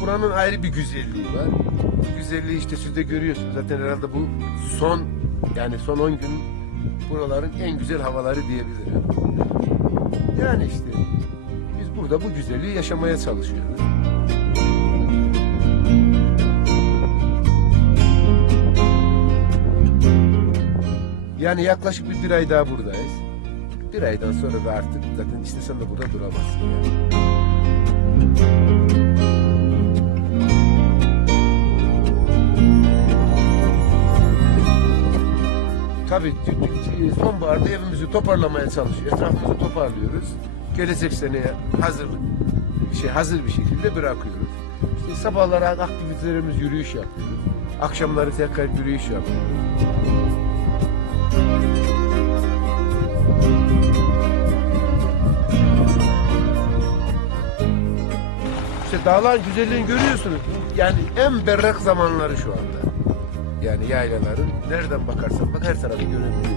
buranın ayrı bir güzelliği var. Bu güzelliği işte siz de görüyorsunuz. Zaten herhalde bu son yani son 10 gün buraların en güzel havaları diyebilirim. Yani işte biz burada bu güzelliği yaşamaya çalışıyoruz. Yani yaklaşık bir, bir ay daha buradayız. Bir aydan sonra da artık zaten istesen de burada duramazsın yani. Tabii sonbaharda evimizi toparlamaya çalışıyoruz. Etrafımızı toparlıyoruz. Gelecek seneye hazırlık şey hazır bir şekilde bırakıyoruz. İşte sabahları aktivitelerimiz yürüyüş yapıyoruz. Akşamları tekrar yürüyüş yapıyoruz. İşte dağların güzelliğini görüyorsunuz. Yani en berrak zamanları şu anda. Yani yaylaların nereden bakarsan bak her tarafı görebiliyorsun.